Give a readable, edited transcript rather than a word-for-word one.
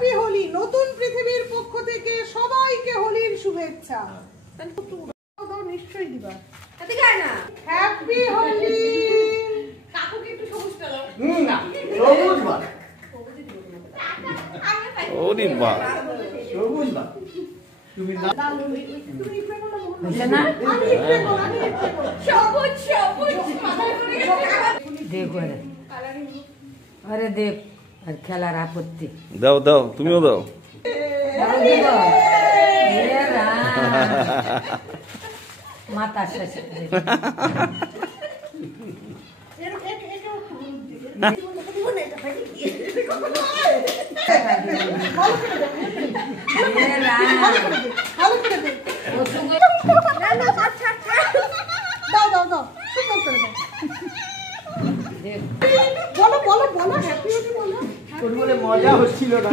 Happy Holi নতুন পৃথিবীর পক্ষ থেকে সবাইকে হোলির শুভেচ্ছা। নিশ্চয়ই দিবা। হ্যাপি হোলি। কাকুকে একটু সবুজটা দাও। না সবুজ বা ওরে বাহ সবুজ বা তুমি না তুমি ইফরে বলো বুঝছ না আমি ইফরে বলো আমি ইফরে বলো সবুজ সবুজ দেখ আরে দেখ আর খেলার আপত্তি দাও দাও তুমিও দাও মাথা শেষ দাও দাও দাও সুন্দর করে দাও। বলো বলো বলো হ্যাপি হোলি বলো। তোর বলে মজা হচ্ছিল না